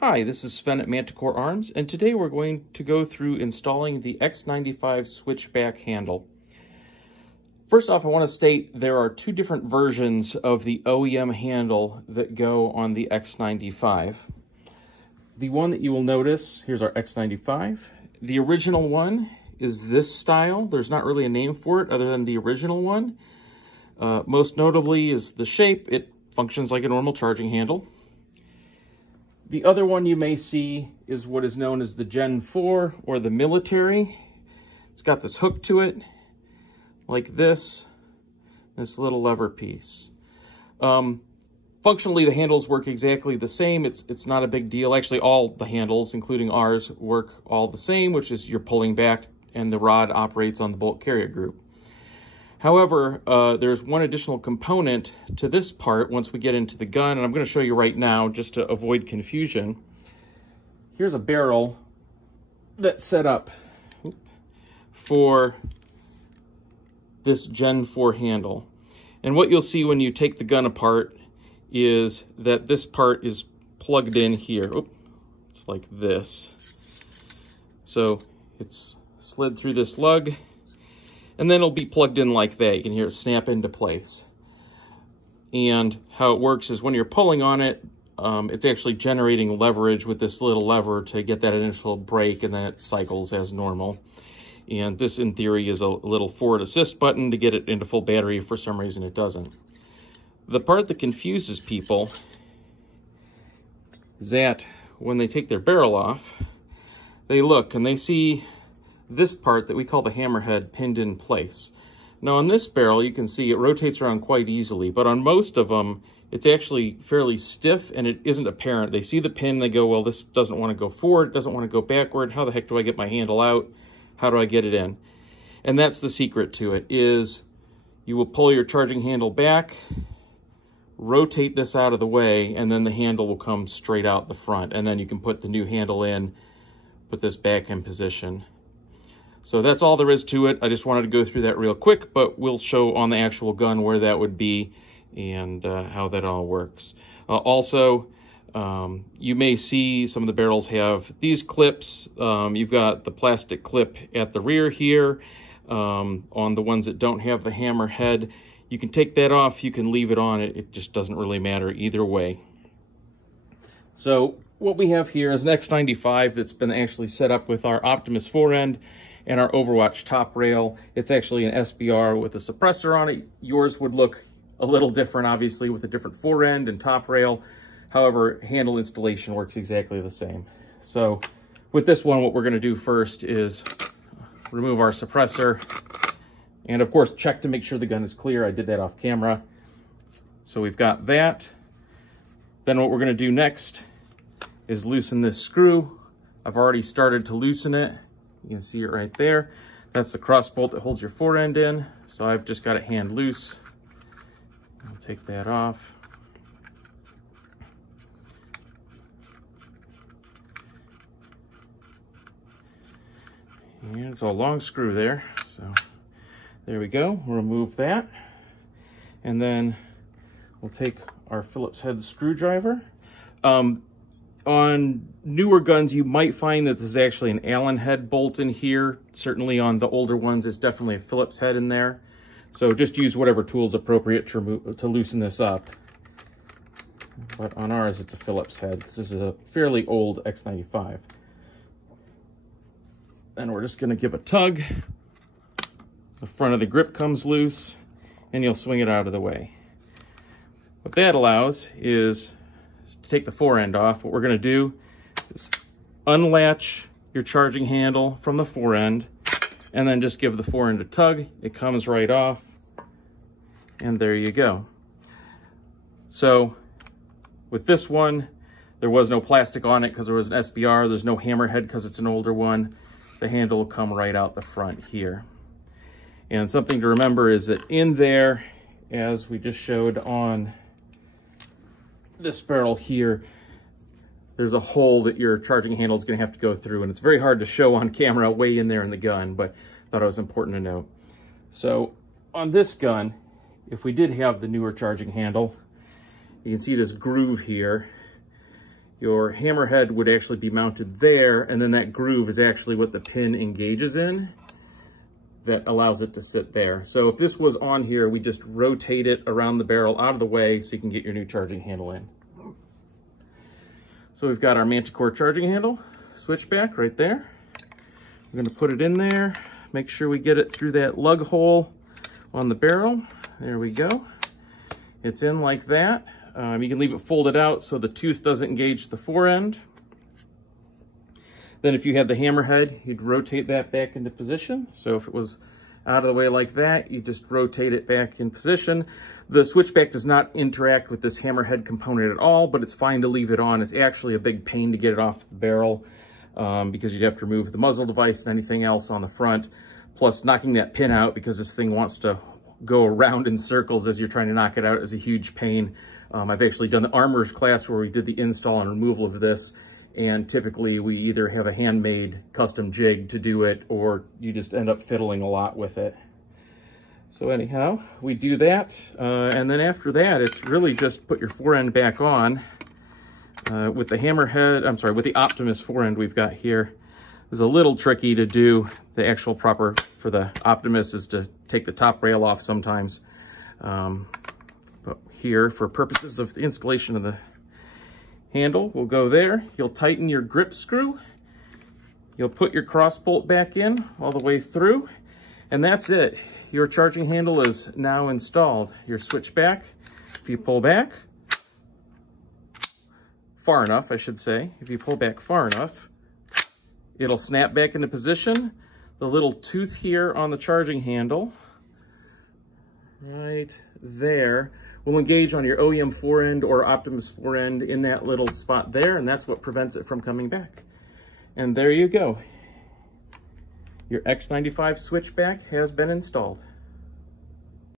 Hi, this is Sven at Manticore Arms, and today we're going to go through installing the X95 Switchback handle. First off, I want to state there are two different versions of the OEM handle that go on the X95. The one that you will notice, here's our X95. The original one is this style. There's not really a name for it other than the original one. Most notably is the shape. It functions like a normal charging handle. The other one you may see is what is known as the Gen 4 or the military. It's got this hook to it, like this little lever piece. Functionally, the handles work exactly the same. It's not a big deal. Actually, all the handles, including ours, work all the same, which is you're pulling back and the rod operates on the bolt carrier group. However, there's one additional component to this part once we get into the gun, and I'm going to show you right now just to avoid confusion. Here's a barrel that's set up for this Gen 4 handle. And what you'll see when you take the gun apart is that this part is plugged in here. Oop, it's like this. So it's slid through this lug, and then it'll be plugged in like that. You can hear it snap into place. And how it works is when you're pulling on it, it's actually generating leverage with this little lever to get that initial brake, and then it cycles as normal. And this, in theory, is a little forward assist button to get it into full battery. If for some reason it doesn't. The part that confuses people is that when they take their barrel off, they look and they see this part that we call the hammerhead pinned in place. Now on this barrel, you can see it rotates around quite easily, but on most of them, it's actually fairly stiff and it isn't apparent. They see the pin, they go, well, this doesn't want to go forward, it doesn't want to go backward. How the heck do I get my handle out? How do I get it in? And that's the secret to it, is you will pull your charging handle back, rotate this out of the way, and then the handle will come straight out the front. And then you can put the new handle in, put this back in position. So that's all there is to it. I just wanted to go through that real quick, but we'll show on the actual gun where that would be and how that all works. Also, you may see some of the barrels have these clips. You've got the plastic clip at the rear here. On the ones that don't have the hammerhead, you can take that off, you can leave it on. It just doesn't really matter either way. So what we have here is an X95 that's been actually set up with our Optimus forend and our Overwatch top rail. It's actually an SBR with a suppressor on it. Yours would look a little different, obviously, with a different forend and top rail. However, handle installation works exactly the same. So with this one, what we're going to do first is remove our suppressor and, of course, check to make sure the gun is clear. I did that off camera. So we've got that. Then what we're going to do next is loosen this screw. I've already started to loosen it. You can see it right there. That's the cross bolt that holds your forend in. So I've just got it hand loose. I'll take that off. And it's a long screw there. So there we go. We'll remove that. And then we'll take our Phillips head screwdriver. On newer guns, you might find that there's actually an Allen head bolt in here. Certainly on the older ones, it's definitely a Phillips head in there. So just use whatever tool is appropriate to loosen this up. But on ours, it's a Phillips head. This is a fairly old X95. Then we're just going to give a tug. The front of the grip comes loose, and you'll swing it out of the way. What that allows is to take the forend off. What we're going to do is unlatch your charging handle from the forend, and then just give the forend a tug. It comes right off, and there you go. So with this one, there was no plastic on it because there was an SBR. There's no hammerhead because it's an older one. The handle will come right out the front here. And something to remember is that in there, as we just showed on this barrel here, there's a hole that your charging handle is going to have to go through, and it's very hard to show on camera way in there in the gun, but I thought it was important to note. So on this gun, if we did have the newer charging handle, you can see this groove here, your hammerhead would actually be mounted there, and then that groove is actually what the pin engages in that allows it to sit there. So if this was on here, we just rotate it around the barrel out of the way so you can get your new charging handle in. So we've got our Manticore charging handle, switchback right there. We're gonna put it in there, make sure we get it through that lug hole on the barrel. There we go. It's in like that. You can leave it folded out so the tooth doesn't engage the fore end. Then if you had the hammerhead, you'd rotate that back into position. So if it was out of the way like that, you just rotate it back in position. The switchback does not interact with this hammerhead component at all, but it's fine to leave it on. It's actually a big pain to get it off the barrel because you'd have to remove the muzzle device and anything else on the front. Plus knocking that pin out, because this thing wants to go around in circles as you're trying to knock it out, is a huge pain. I've actually done the armorer's class where we did the install and removal of this, and typically we either have a handmade custom jig to do it, or you just end up fiddling a lot with it. So anyhow, we do that, and then after that, it's really just put your fore end back on. With the hammerhead, I'm sorry, with the Optimus fore end we've got here, it's a little tricky to do. The actual proper for the Optimus is to take the top rail off sometimes. But here, for purposes of the installation of the handle, we'll go there. You'll tighten your grip screw. You'll put your cross bolt back in all the way through, and that's it. Your charging handle is now installed. Your switchback, if you pull back far enough, I should say, if you pull back far enough, it'll snap back into position. The little tooth here on the charging handle, right there, will engage on your OEM fore end or Optimus fore end in that little spot there, and that's what prevents it from coming back. And there you go. Your X95 switchback has been installed.